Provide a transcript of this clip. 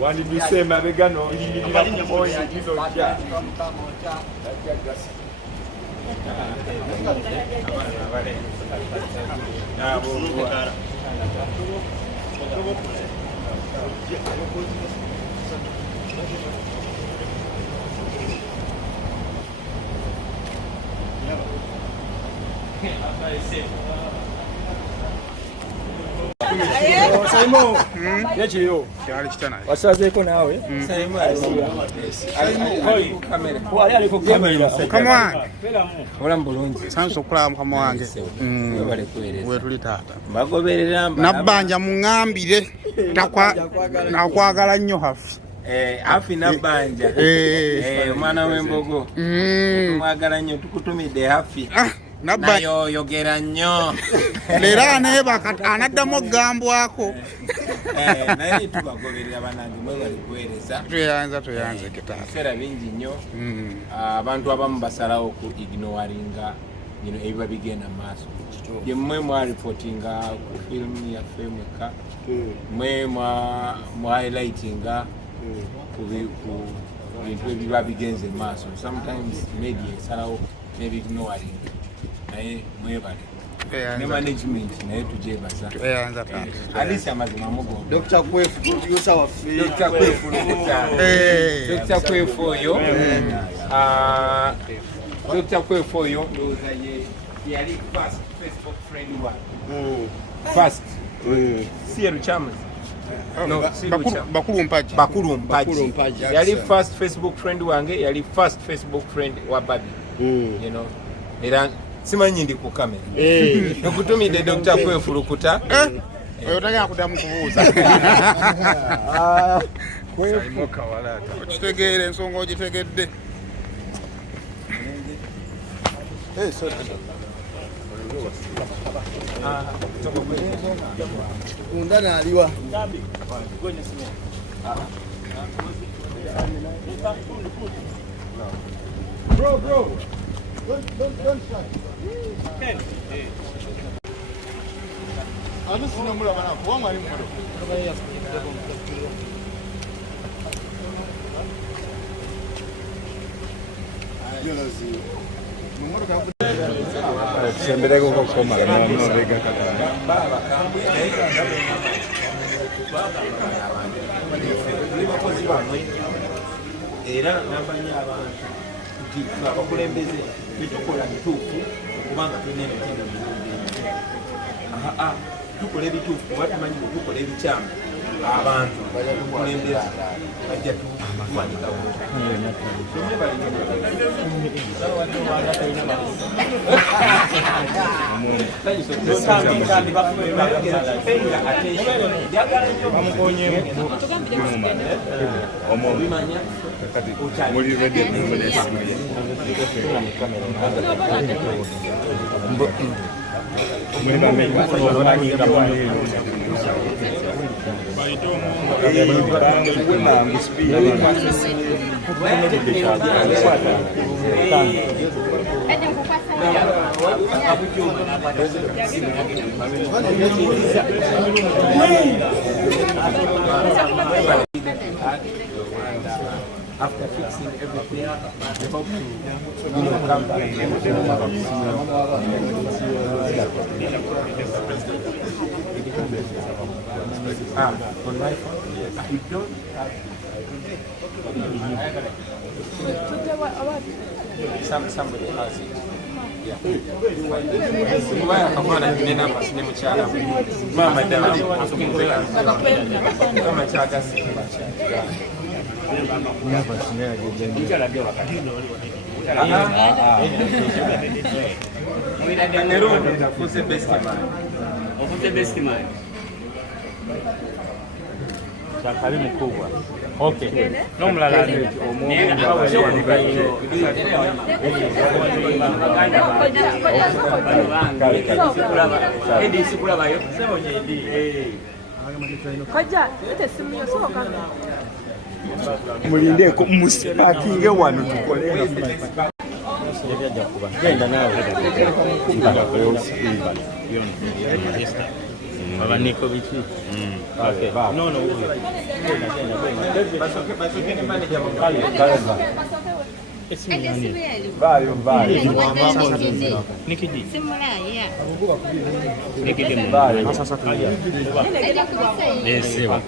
Wani dusema begano ili moya hizo cha. Saimo, yachi yo. Kyali kitana. Wasazeeko nawe. Saimo kamera. Wali aliko kamera. Kamwa. Olam bulungi. Sanso kula mukama wange. Bale kueleza. Wewe tuli tata. Bagoberera Nabbanja mungambire nakwagala nnyo hafi. Afi nabbanja. Mwana w'embogo. Mwagala nnyo tukutumidde hafi. Nayo yogera nnyo. Leero aneebaka anaddamu okugambwako. Naye tubagoberera banange mwe bali kuweereza. Tuyanze kitaata. Ebiseera bingi nnyo. Abantu abamu basalawo ku ignoringa ebiba bigenda mu maaso. Ye mmwe mwaripotinga ku firimu yaffe mweka. Mmwe mwa highlightinga ku bintu ebiba bigenze mu maaso. Sometimes media esalawo n'ebignoringa. Naye mwebale ne management naye tujebaza alisi amazima mugo Dr. Kwefu producer wa film. Dr. Kwefu Dr. Kwefu oyo Dr. Kwefu oyo yali first Facebook friend wa first si Ruchama no Bakulu Mpaji yali first Facebook friend wange yali first Facebook friend wa Babi you know era simanyi ndi ku kamera nkutumidde Dr. Kwefu lukuta oyo tagala kudamu kubuuza Kwefu kawalata okitegeera ensonga ogitegedde undana aliwa bro don't start. Anu sina mula bana kwa mwalimu mmoja. Sembere ko koma no vega kata. Era nabanya abantu abakulembeze gyetukola bituufu kubanga tulina emitindo mirungi tukola ebituufu kuba tumanyi bwetukola ebikyamu abantu tukulembeza bajja tuwanika after fixing everything, we hope to come back and on my phone, we don't have somebody has it. Why I come on and name us name China? Mama Dama, Mama Chaga, who's the best man? Who's the best man? Sakali mkubwa. Okay. No mlalali. Mulindeko musipakinge wano tukole. Genda nawe. Baba niko bichi. Okay. No. Basoke ni manager mkali. Vayo. Nikiji. Simulaya. Nikiji. Vayo. Sasa tulia. Yes, sewa.